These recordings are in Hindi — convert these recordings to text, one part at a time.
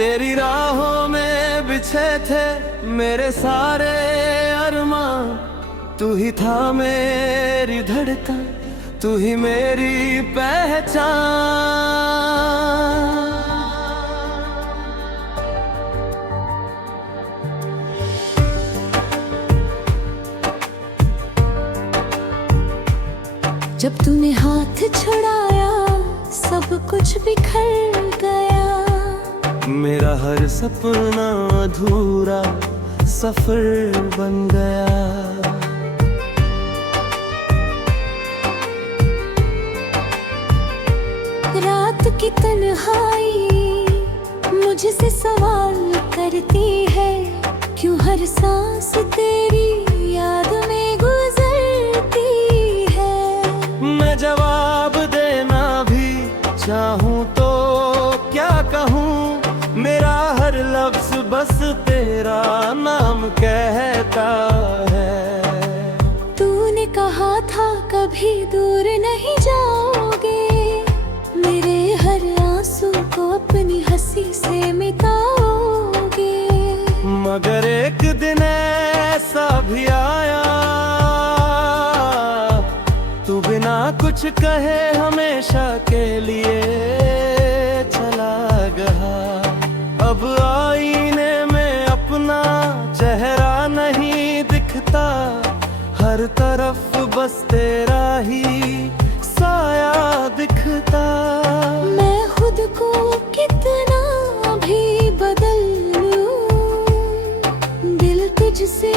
तेरी राहों में बिछे थे मेरे सारे अरमां, तू ही था मेरी धड़कन, तू ही मेरी पहचान। जब तूने हाथ छुड़ाया सब कुछ बिखर गया, मेरा हर सपना अधूरा सफर बन गया। रात की तन्हाई मुझसे सवाल करती है, क्यों हर सांस तेरी याद में गुजरती है। मैं जवाब देना भी चाहूँ तो क्या कहूँ, मेरा हर लफ्ज बस तेरा नाम कहता है। तूने कहा था कभी दूर नहीं जाओगे, मेरे हर आंसू को अपनी हंसी से मिटाओगे। मगर एक दिन ऐसा भी आया, तू बिना कुछ कहे हमेशा के लिए चला गया। अब आईने में अपना चेहरा नहीं दिखता, हर तरफ बस तेरा ही साया दिखता। मैं खुद को कितना भी बदल लूं, दिल तुझसे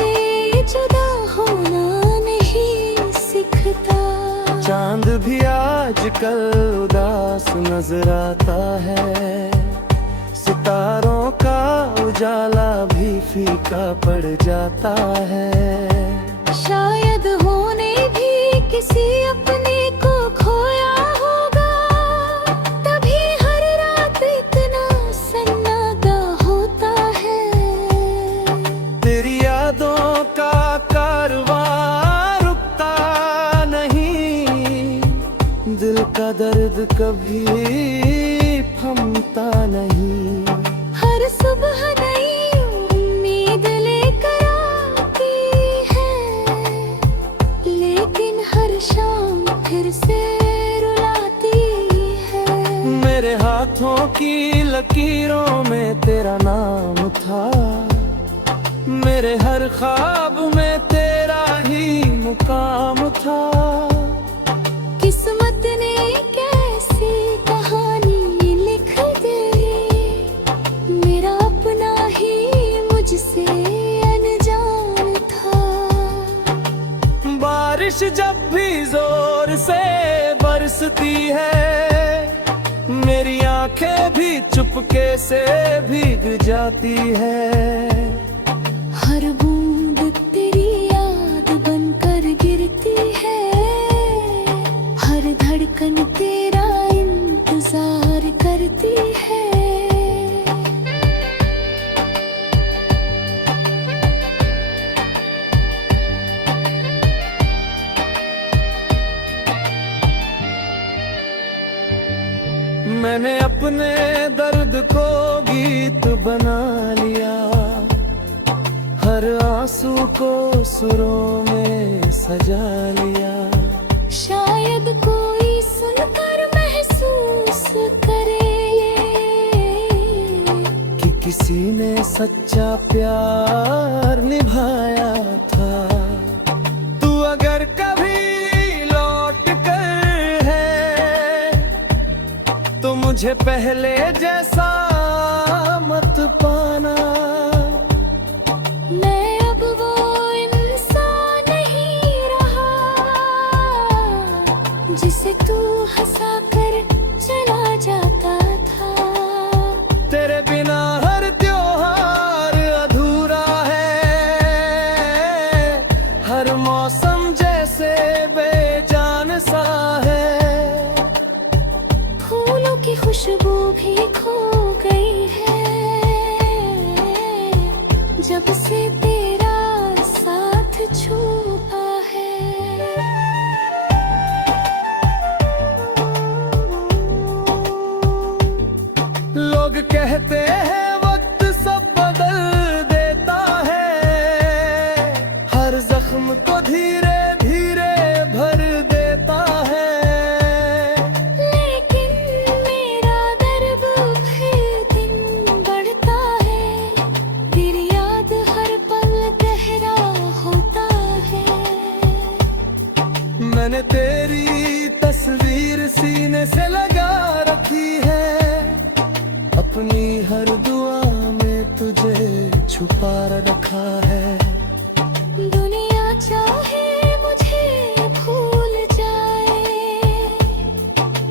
जुदा होना नहीं सीखता। चांद भी आजकल उदास नजर आता है, सितारों का उजाला भी फीका पड़ जाता है। शायद होने भी किसी अपने को खोया होगा, तभी हर रात इतना सन्नाटा होता है। तेरी यादों का कारवां रुकता नहीं, दिल का दर्द कभी थमता नहीं। हर सुबह नई उम्मीद लेकर आती है, लेकिन हर शाम फिर से रुलाती है। मेरे हाथों की लकीरों में तेरा नाम था, मेरे हर ख्वाब में तेरा ही मुकाम था। किस्मत ने कैसी कहानी लिख दी, मेरा अपना ही मुझसे अनजान था। बारिश जब भी जोर से बरसती है, मेरी आंखें भी चुपके से भीग जाती है। हर बूंद तेरी याद बनकर गिरती है, हर धड़कन तेरा इंतजार करती है। मैंने अपने दर्द को गीत बना लिया, हर आंसू को सुरों में सजा लिया। शायद कोई सुनकर महसूस करे कि किसी ने सच्चा प्यार निभाया था। तू अगर कभी लौट कर है तो मुझे पहले जैसा मत पाना। मैं अब वो इंसान नहीं रहा, जिसे तू हंसा कर चला जाता था। तेरे बिना हर त्योहार अधूरा है, हर मौसम जैसे बेजान सा है। फूलों की खुशबू भी खो गई है, सीने से लगा रखी है, अपनी हर दुआ में तुझे छुपा रखा है। दुनिया चाहे मुझे भूल जाए,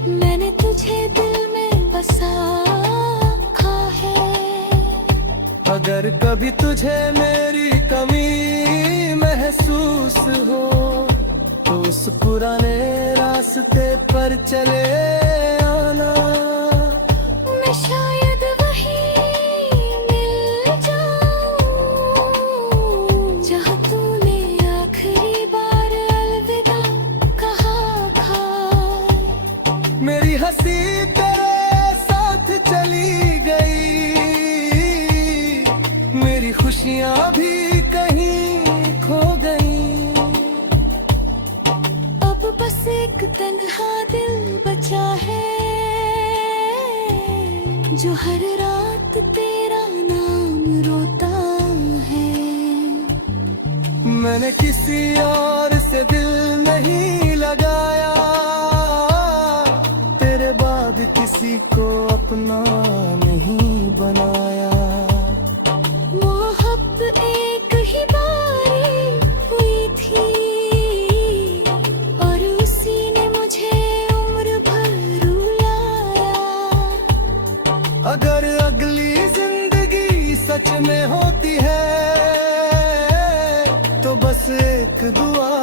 मैंने तुझे दिल में बसा रखा है। अगर कभी तुझे मेरी कमी महसूस हो, तो उस पुराने रास्ते पर चले आना। मैं शायद वहीं मिल जाऊं, जहाँ तूने आखिरी बार अलविदा कहा था। मेरी हंसी तेरे साथ चली गई, मेरी खुशियाँ भी कहीं खो गई। अब बस एक तन्हा दिल बचा है, जो हर रात तेरा नाम रोता है। मैंने किसी और से दिल नहीं लगाया, तेरे बाद किसी को अपना नहीं बनाया। मोहब्बत एक ही बारी हुई थी, और उसी ने मुझे उम्र भर रुलाया। अगर अगली जिंदगी सच में होती है, तो बस एक दुआ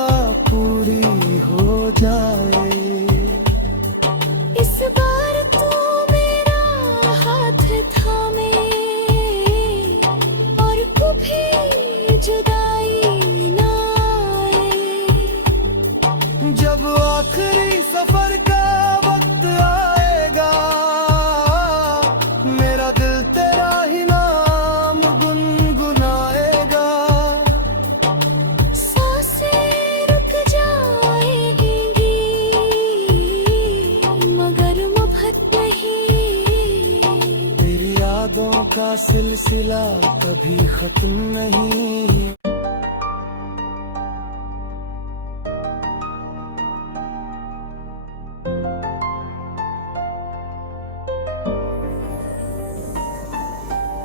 पूरी हो जाए। इस बार तू मेरा हाथ थामे, और कभी जुदाई ना आए। जब आखिरी सफर का वक्त आएगा, मेरा दिल तेरा ही नाम गुनगुनाएगा। सांसें रुक जाएंगी, मगर मोहब्बत नहीं। तेरी यादों का सिलसिला कभी खत्म नहीं।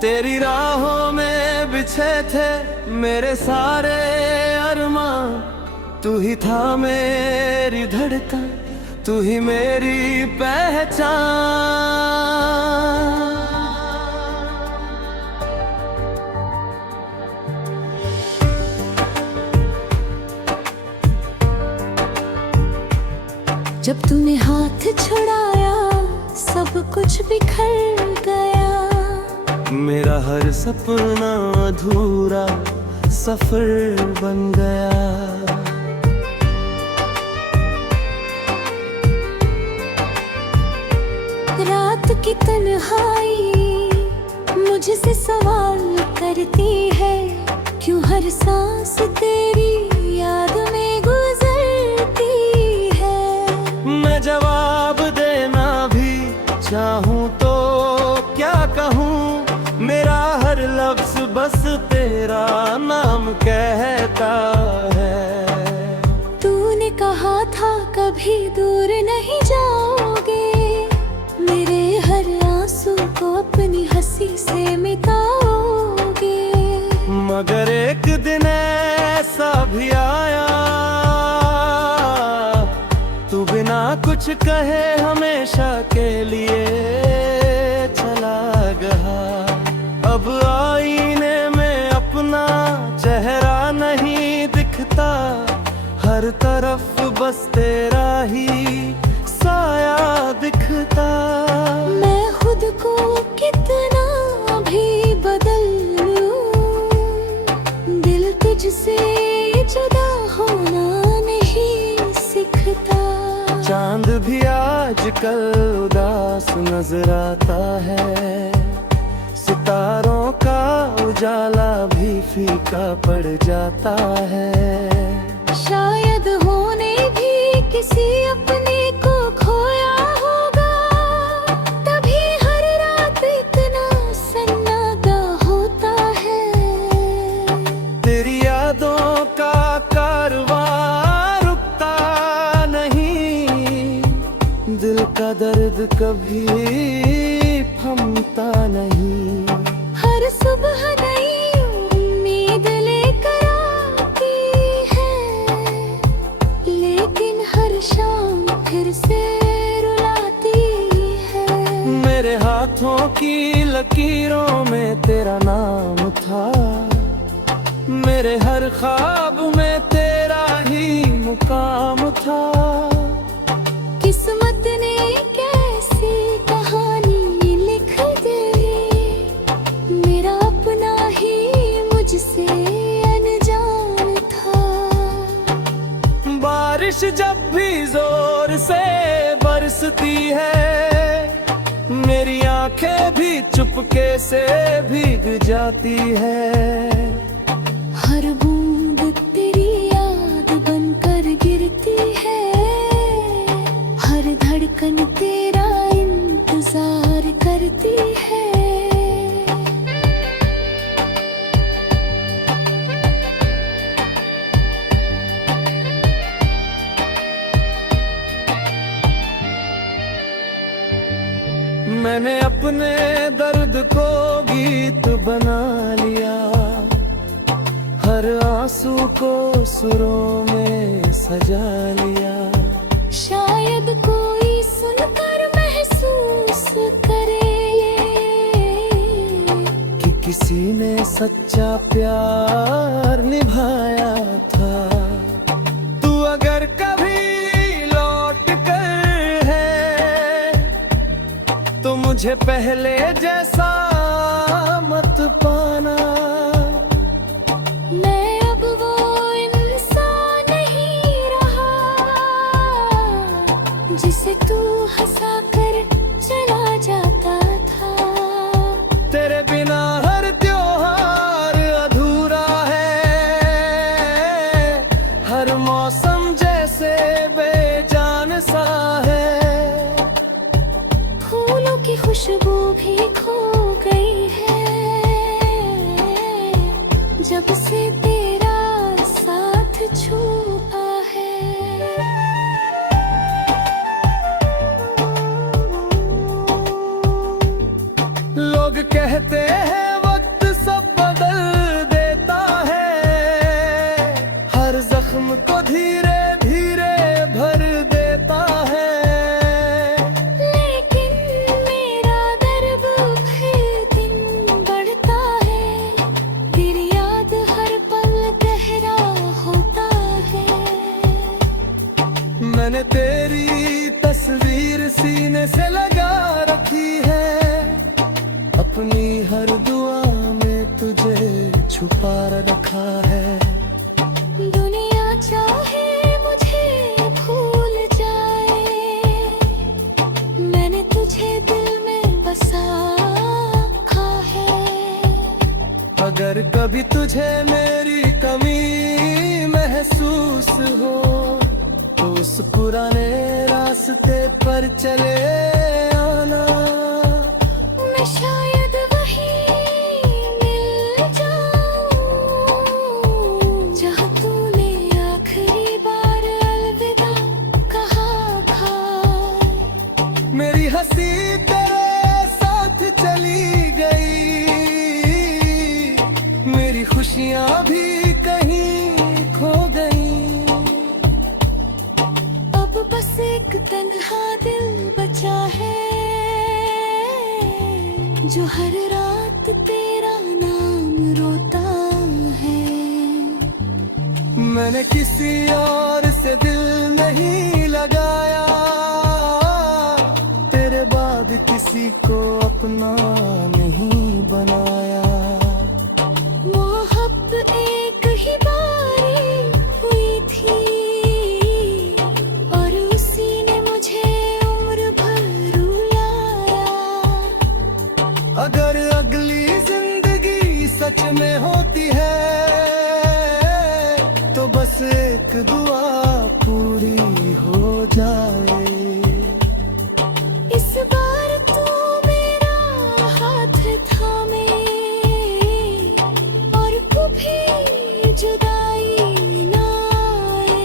तेरी राहों में बिछे थे मेरे सारे अरमां, तू ही था मेरी धड़कन, तू ही मेरी पहचान। जब तूने हाथ छुड़ाया, सब कुछ बिखर गया। मेरा हर सपना अधूरा सफर बन गया। रात की तन्हाई मुझसे सवाल करती है, क्यों हर सांस तेरी याद में गुजरती है। मैं जवाब देना भी चाहूँ तो क्या कहूँ, मेरा हर लफ्ज बस तेरा नाम कहता है। तूने कहा था कभी दूर नहीं जाओगे, मेरे हर आंसू को अपनी हंसी से मिटाओगे। मगर एक दिन ऐसा भी आया, तू बिना कुछ कहे हमेशा के लिए चला गया। अब आईने में अपना चेहरा नहीं दिखता, हर तरफ बस तेरा ही साया दिखता। मैं खुद को कितना भी बदल लूं, दिल तुझसे जुदा होना नहीं सीखता। चांद भी आजकल उदास नजर आता है, सितारों का उजाला भी फीका पड़ जाता है। शायद होने भी किसी अपने को खोया होगा, तभी हर रात इतना सन्नाटा होता है। तेरी यादों का कारवां रुकता नहीं, दिल का दर्द कभी थमता नहीं। हर सुबह नई उम्मीद लेकर आती है, लेकिन हर शाम फिर से रुलाती है। मेरे हाथों की लकीरों में तेरा नाम था, मेरे हर ख्वाब में तेरा ही मुकाम था। किस्मत ने कैसी कहानी लिख दी, मेरा अपना ही मुझसे अनजान था। बारिश जब भी जोर से बरसती है, मेरी आंखें भी चुपके से भीग जाती है। हर बूंद तेरी याद बनकर गिरती है, हर धड़कन तेरा इंतजार करती है। मैंने अपने दर्द को गीत बना लिया, हर आंसू को सुरों में सजा लिया। शायद कोई सुनकर महसूस करे कि किसी ने सच्चा प्यार निभाया था। तू अगर कभी लौट कर है तो मुझे पहले जैसा मत पाना। मैं अब वो इंसान नहीं रहा जिसे तू हंसा कर चला जाता था। तेरे बिना हर त्योहार अधूरा है, हर मौसम जैसे बेजान सा है। फूलों की खुशबू भी खो गई है जब से तेरा साथ छूटा है। लोग कहते हैं वक्त सब बदल देता है, हर जख्म को धीरे धीरे भर देता है। लेकिन मेरा दर्द फिर दिन बढ़ता है, तेरी याद हर पल गहरा होता है। मैंने तेरी तस्वीर सीने से लगा रखी है, अपनी हर दुआ में तुझे छुपा रखा है। दुनिया चाहे मुझे भूल जाए, मैंने तुझे दिल में बसा रखा है। अगर कभी तुझे मेरी कमी महसूस हो तो उस पुराने रास्ते पर चले आना। मैं शायद वहीं मिल जाऊं जहाँ तूने आखिरी बार अलविदा कहा था। मेरी हंसी तेरे साथ चली गई, मेरी खुशियाँ भी कहीं खो गई। अब बस एक तन्हा दिल बचा है जो हर रात तेरा नाम रोता है। मैंने किसी और से दिल नहीं लगाया, तेरे बाद किसी को अपना नहीं बनाया। मोहब्बत एक ही बारी हुई थी और उसी ने मुझे उम्र भर रुलाया। अगर अगली जिंदगी सच में होती है तो बस एक दुआ पूरी हो जाए। इस बार तू मेरा हाथ थामे और कभी जुदाई ना आए।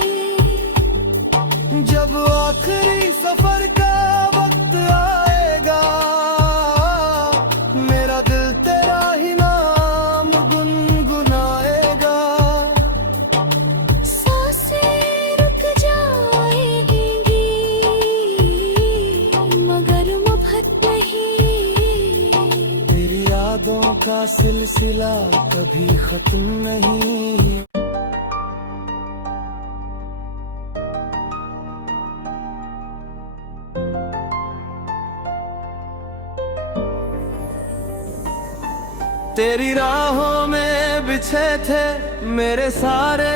जब आखिरी सफर का सिलसिला कभी खत्म नहीं। तेरी राहों में बिछे थे मेरे सारे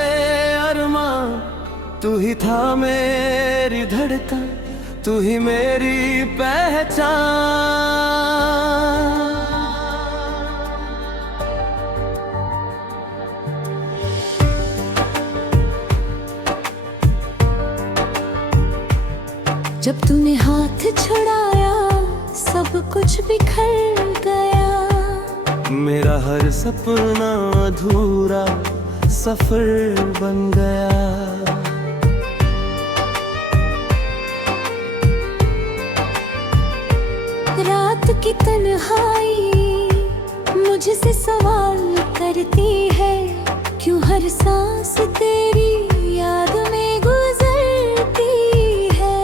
अरमां, तू ही था मेरी धड़कन, तू ही मेरी पहचान। जब तूने हाथ छुड़ाया सब कुछ बिखर गया, मेरा हर सपना अधूरा सफर बन गया। रात की तन्हाई मुझसे सवाल करती है, क्यों हर सांस तेरी याद में गुजरती है।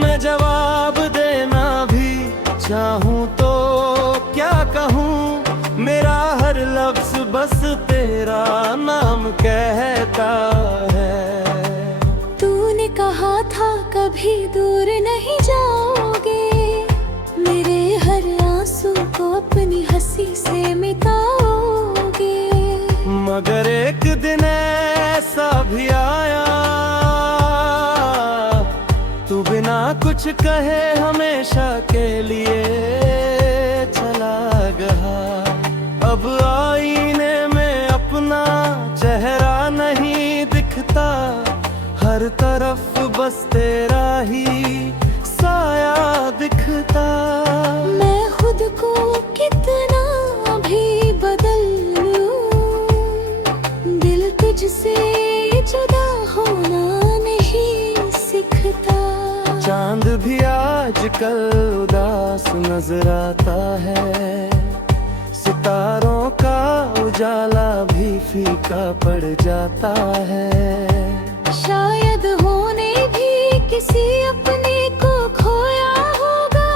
मैं जवाब देना भी चाहूँ तो क्या कहूँ, मेरा हर लफ्ज बस तेरा नाम कहता है। तूने कहा था कभी दूर नहीं जाओगे, मेरे हर आंसू को अपनी हंसी से मिटाओगे। मगर एक दिन ऐसा भी आया, तू बिना कुछ कहे हमेशा के लिए चला गया। अब आईने में अपना चेहरा नहीं दिखता, हर तरफ बस तेरा ही साया दिखता। मैं खुद को कितना भी बदल लूं, दिल तुझसे जुदा होना नहीं सीखता। चांद भी आजकल उदास नजर आता है, सितारों का उजाला भी फीका पड़ जाता है। शायद होने भी किसी अपने को खोया होगा,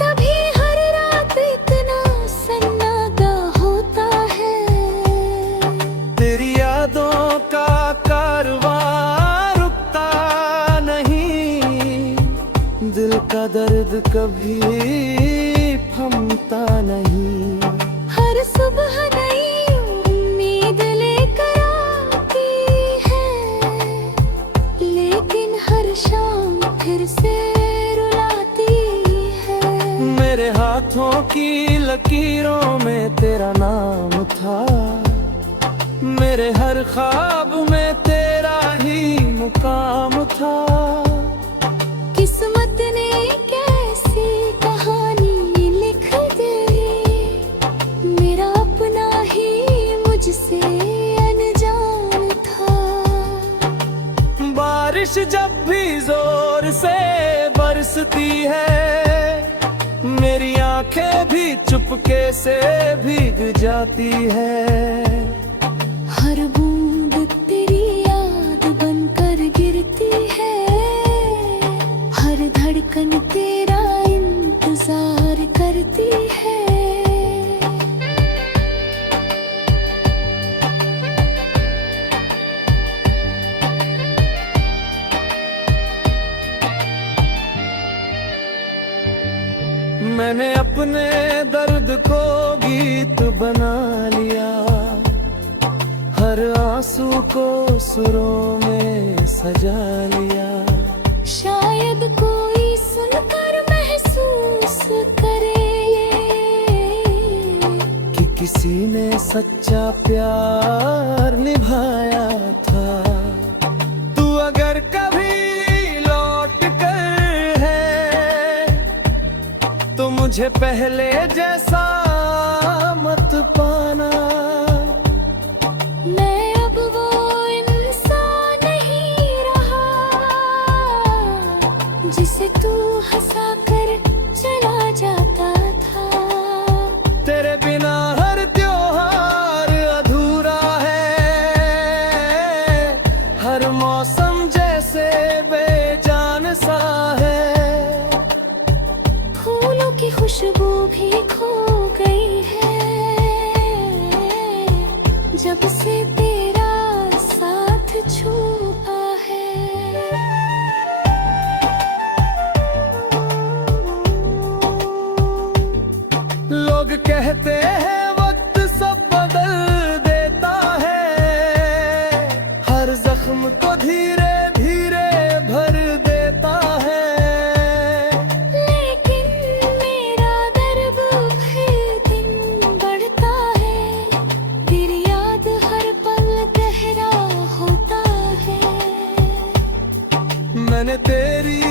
तभी हर रात इतना सन्नाटा होता है। तेरी यादों का कारवां रुकता नहीं, दिल का दर्द कभी थमता नहीं। हर सुबह नई उम्मीद लेकर आती है, लेकिन हर शाम फिर से रुलाती है। मेरे हाथों की लकीरों में तेरा नाम था, मेरे हर ख्वाब में तेरा ही मुकाम था। किस्मत ने कैसी कहानी लिख दी, मेरा अपना ही मुझसे अनजान था। बारिश जब भी जोर से बरसती है, मेरी आंखें भी चुपके से भीग जाती है। हर बूंद तेरी याद बनकर गिरती है, हर धड़कन तेरा इंतजार करती है। मैंने अपने दर्द को गीत बना लिया, हर आंसू को सुरों में सजा लिया। शायद कोई सुनकर महसूस करे कि किसी ने सच्चा प्यार निभाया था। तू अगर कभी लौट कर है तो मुझे पहले जैसा मत पाना। मैं अब वो इंसान नहीं रहा जिसे तू हंसा कर चला जाता था। तेरे बिना हर त्योहार अधूरा है, हर मौसम जैसे बेजान सा है। फूलों की खुशबू भी खो गई है, मुझसे तेरा साथ छुपा है। लोग कहते हैं वक्त सब बदल देता है, हर जख्म को धीरे धीरे भर देता है। लेकिन मेरा दर्द फिर दिन बढ़ता है, तेरी याद हर पल गहरा होता है। मैंने तेरी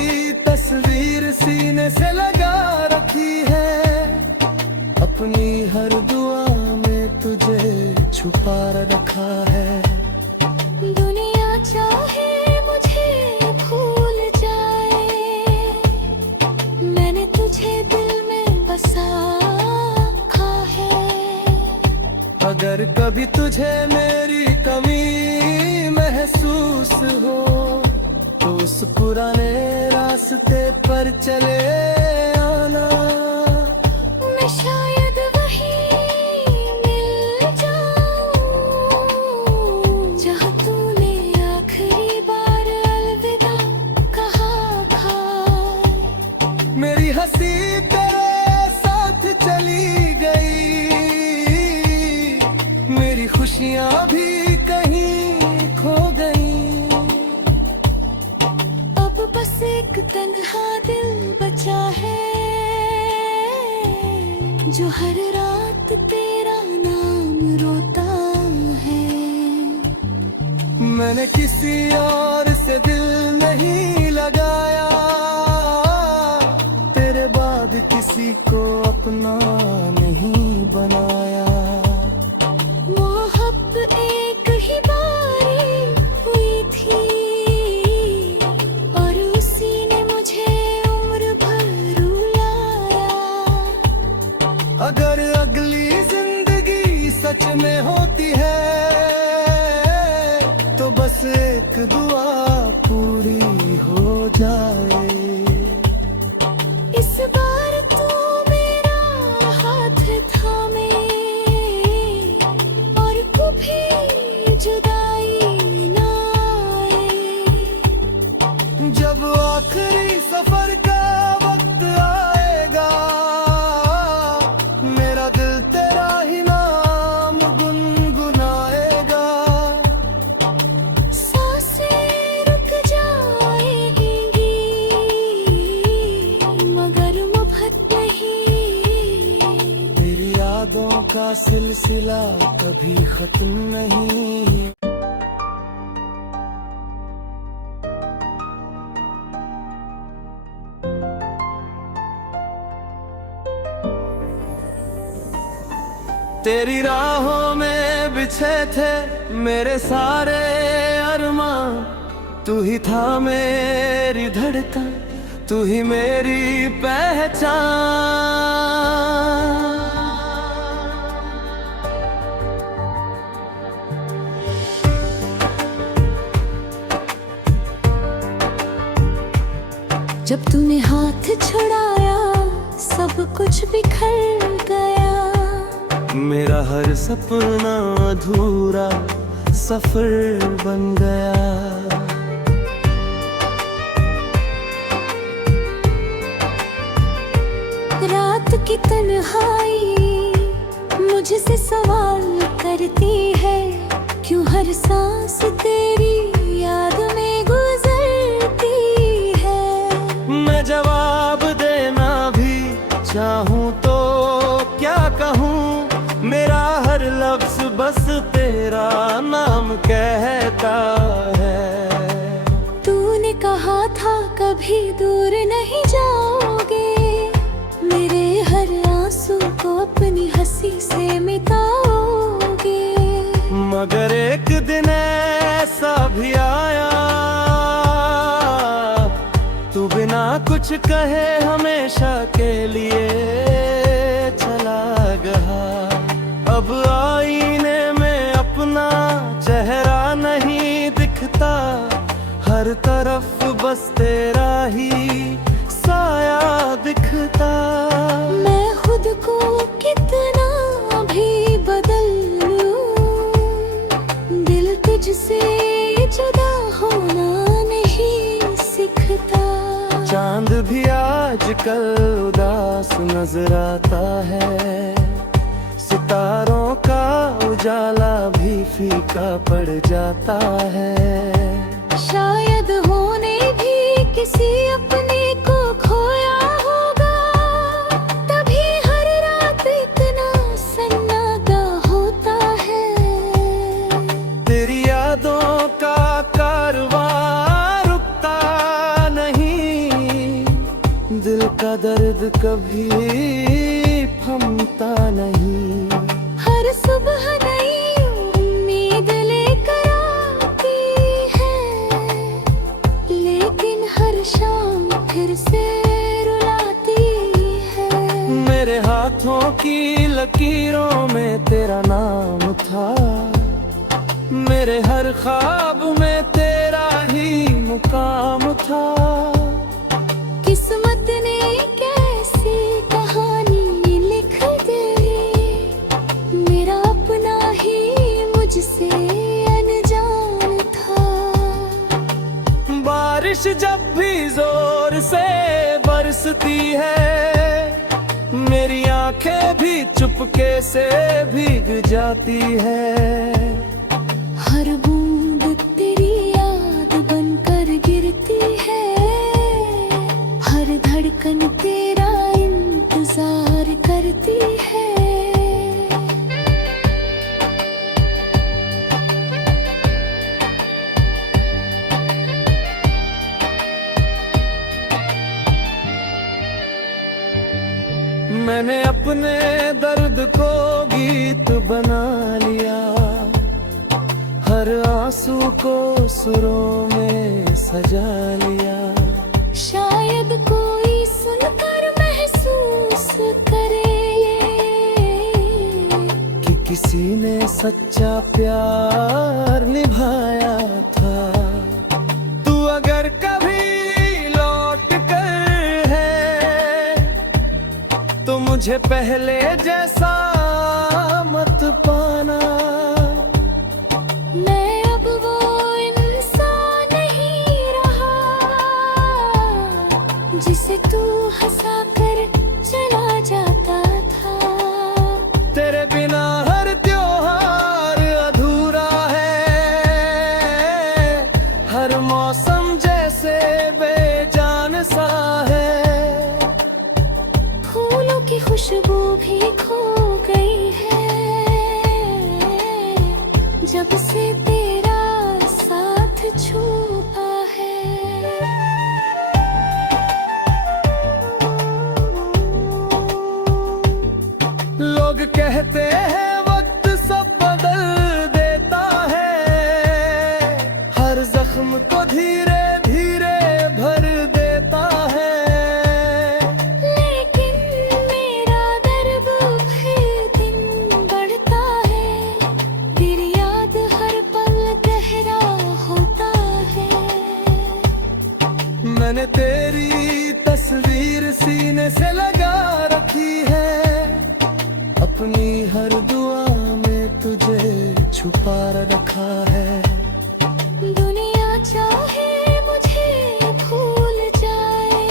तस्वीर सीने से लगा रखी है, अपनी हर दुआ में तुझे छुपा रखा है। दुनिया चाहे मुझे भूल जाए, मैंने तुझे दिल में बसा रखा है। अगर कभी तुझे मेरी कमी महसूस हो, तो उस पुराने रास्ते पर चले आना। मैं शायद वहीं मिल जाऊं, जहाँ तूने आखिरी बार अलविदा कहा था। मेरी हंसी तेरे साथ चली गई, मेरी खुशियाँ भी कहीं खो गई। अब बस एक तन्हा दिल बचा है, जो हर रात तेरा नाम रोता है। मैंने किसी और से दिल नहीं लगाया, तेरे बाद किसी को अपना नहीं बनाया। मोहब्बत एक ही बारी हुई थी, और उसी ने मुझे उम्र भर रुलाया। अगर अगली जिंदगी सच में होती है, तो बस एक दुआ पूरी हो जाए। इस बार तू मेरा हाथ थामे, और कभी जुदाई ना आए। जब आखिरी सफर का वक्त आएगा, मेरा दिल तेरा ही नाम गुनगुनाएगा। सांसें रुक जाएंगी, मगर मोहब्बत नहीं। तेरी यादों का सिलसिला कभी खत्म नहीं। तेरी राहों में बिछे थे मेरे सारे अरमां, तू ही था मेरी धड़कन, तू ही मेरी पहचान। जब तूने हाथ छुड़ाया, सब कुछ बिखर गया। मेरा हर सपना अधूरा सफर बन गया। रात की तन्हाई मुझसे सवाल करती है, क्यों हर सांस तेरी याद में गुजरती है। मैं जवाब देना भी चाहूँ तो क्या कहूँ, मेरा हर लफ्ज बस तेरा नाम कहता है। तूने कहा था कभी दूर नहीं जाओगे, मेरे हर आंसू को अपनी हंसी से मिटाओगे। मगर एक दिन ऐसा भी आया, तू बिना कुछ कहे हमेशा के लिए चला गया। अब आईने में अपना चेहरा नहीं दिखता, हर तरफ बस तेरा ही साया दिखता। मैं खुद को कितना भी बदल लूं, तुझसे जुदा होना नहीं सिखता। चांद भी आजकल उदास नजर आता है, सितारों का उजाला भी फीका पड़ जाता है। शायद होने भी किसी अपने को खोया होगा, तभी हर रात इतना सन्नाटा होता है। तेरी यादों का कारवां रुकता नहीं, दिल का दर्द कभी थमता नहीं। हर सुबह नई उम्मीद लेकर आती है, लेकिन हर शाम फिर से रुलाती है। मेरे हाथों की लकीरों में तेरा नाम था, मेरे हर ख्वाब में तेरा ही मुकाम था। किस्मत ने कैसी कहानी लिख दी, मेरा अपना ही मुझसे अनजान था। बारिश जब भी जोर से बरसती है, मेरी आंखें भी चुपके से भीग जाती है। हर बूंद तेरी याद बनकर गिरती है, हर धड़कन तेरा इंतजार करती है। मैंने अपने दर्द को गीत बना लिया, हर आंसू को सुरों में सजा लिया। शायद कोई सुनकर महसूस करे कि किसी ने सच्चा प्यार निभाया था। तू अगर कभी लौट कर है, तो मुझे पहले जैसा मत पाना। मैं अब वो इंसान नहीं रहा, जिसे तू हंसा कर चला जाता था। तेरे बिना हर त्योहार अधूरा है, हर मौसम जैसे बेजान सा है। फूलों की खुशबू भी खो गई है, जब से तेरा साथ छूटा है। लोग कहते हैं वक्त सब बदल देता है, हर जख्म को धीरे धीरे भर देता है। लेकिन मेरा दर्द फिर दिन बढ़ता है, तेरी याद हर पल गहरा होता है। मैंने तेरी तस्वीर सीने से लगा रखी है, अपनी हर दुआ में तुझे छुपा रखा है। दुनिया चाहे मुझे भूल जाए,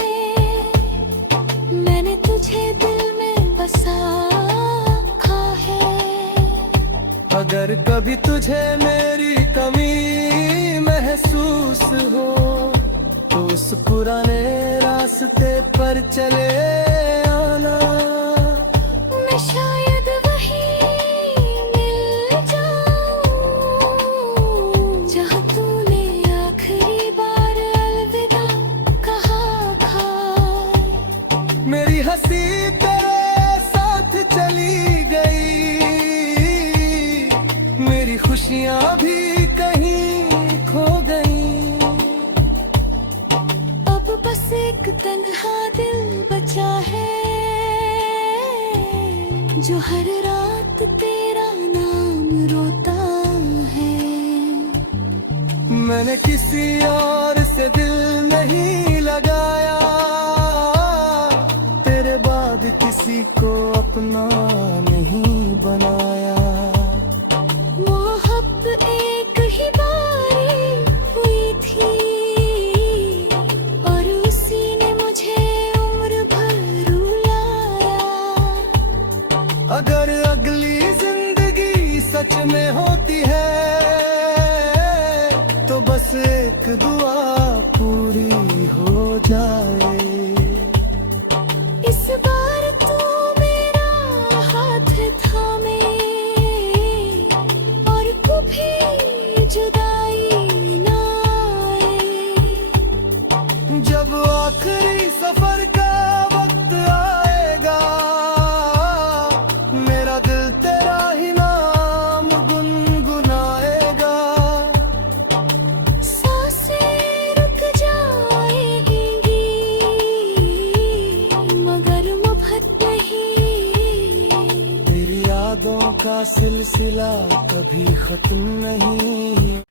मैंने तुझे दिल में बसा रखा है। अगर कभी तुझे मेरी कमी महसूस हो, तो उस पुराने रास्ते पर चले आना। मैं शायद वहीं मिल जाऊं, जहाँ तूने आखिरी बार अलविदा कहा था। मेरी हंसी तेरे साथ चली गई, मेरी खुशियाँ भी कहीं खो गई। अब बस एक तन्हा दिल बचा है, जो हर रात तेरा नाम रोता है। मैंने किसी और से दिल नहीं लगाया, तेरे बाद किसी को अपना नहीं बनाया। मोहब्बत एक ही बात जाए। इस बार तू मेरा हाथ थामे और कभी जुदाई ना आए। जब आखिरी सफर का वक्त आएगा, मेरा दिल तेरा ही नाम गुनगुनाएगा। सांसें रुक जाएंगी मगर मोहब्बत नहीं। तेरी यादों का सिलसिला कभी खत्म नहीं।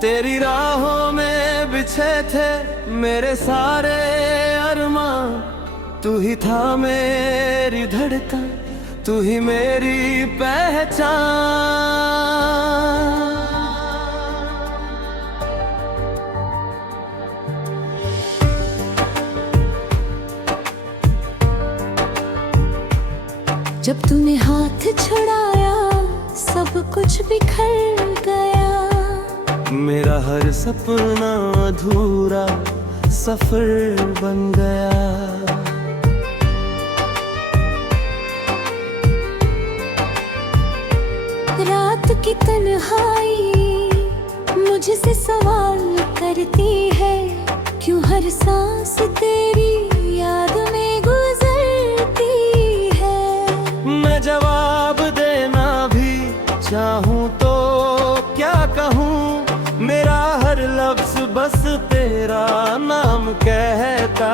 तेरी राहों में बिछे थे मेरे सारे अरमां, तू ही था मेरी धड़कन, तू ही मेरी पहचान। जब तूने हाथ छुड़ाया सब कुछ बिखर गया। मेरा हर सपना अधूरा सफर बन गया। रात की तन्हाई मुझसे सवाल करती है, क्यों हर सांस तेरी याद में गुजरती है। मैं जवाब देना भी चाहूँ तो क्या कहूँ, मेरा हर लफ्ज बस तेरा नाम कहता